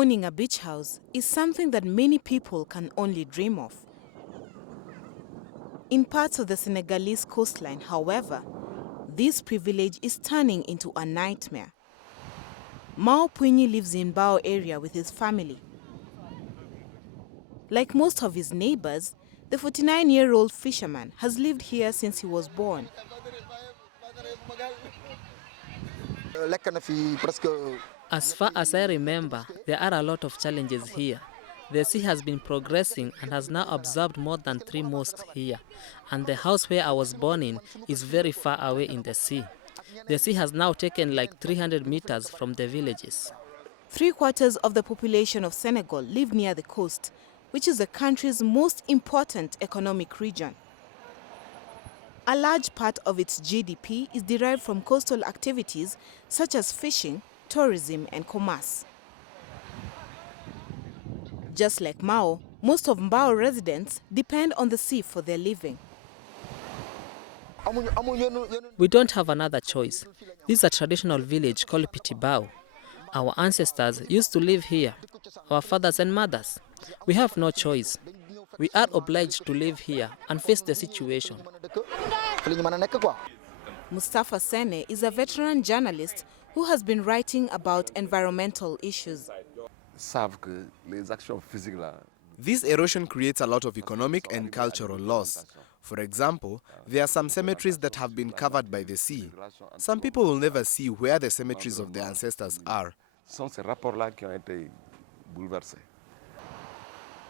owning a beach house is something that many people can only dream of. In parts of the Senegalese coastline, however, this privilege is turning into a nightmare. Mao Puini lives in Bao area with his family. Like most of his neighbors, the 49-year-old fisherman has lived here since he was born. As far as I remember, there are a lot of challenges here. The sea has been progressing and has now absorbed more than 3 mosques here, and the house where I was born in is very far away in the sea. The sea has now taken like 300 meters from the villages. 3/4 of the population of Senegal live near the coast, which is the country's most important economic region. A large part of its GDP is derived from coastal activities such as fishing, tourism, and commerce. Just like Mao, most of Mbao residents depend on the sea for their living. We don't have another choice. This is a traditional village called Pitibao. Our ancestors used to live here, our fathers and mothers. We have no choice. We are obliged to live here and face the situation. Mustafa Sene is a veteran journalist who has been writing about environmental issues. This erosion creates a lot of economic and cultural loss. For example, there are some cemeteries that have been covered by the sea. Some people will never see where the cemeteries of their ancestors are.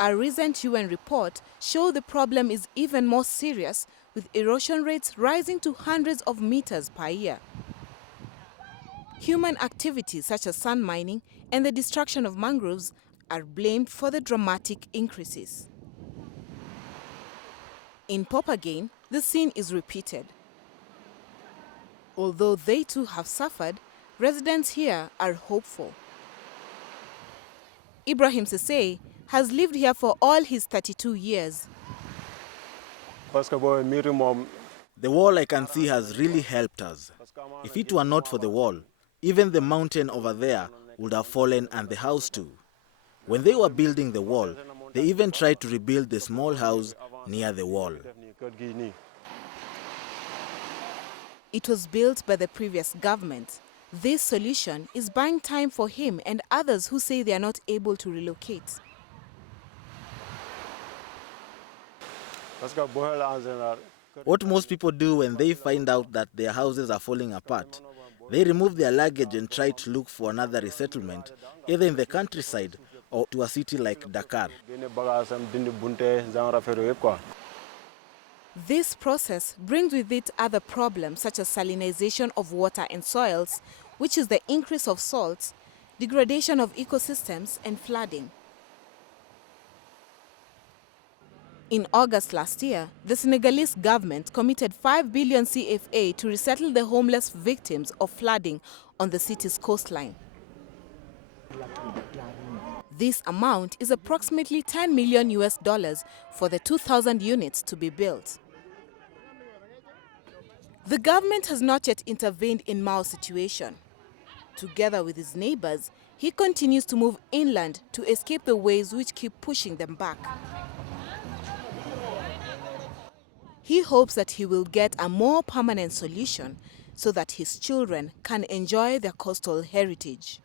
A recent UN report showed the problem is even more serious, with erosion rates rising to hundreds of meters per year. Human activities such as sand mining and the destruction of mangroves are blamed for the dramatic increases. In Popagain, the scene is repeated. Although they too have suffered, residents here are hopeful. Ibrahim Sese has lived here for all his 32 years. The wall I can see has really helped us. If it were not for the wall, even the mountain over there would have fallen and the house too. When they were building the wall, they even tried to rebuild the small house near the wall. It was built by the previous government. This solution is buying time for him and others who say they are not able to relocate. What most people do when they find out that their houses are falling apart, they remove their luggage and try to look for another resettlement, either in the countryside or to a city like Dakar. This process brings with it other problems such as salinization of water and soils, which is the increase of salts, degradation of ecosystems, and flooding. In August last year, the Senegalese government committed 5 billion CFA to resettle the homeless victims of flooding on the city's coastline. This amount is approximately $10 million for the 2,000 units to be built. The government has not yet intervened in Mao's situation. Together with his neighbors, he continues to move inland to escape the waves which keep pushing them back. He hopes that he will get a more permanent solution so that his children can enjoy their coastal heritage.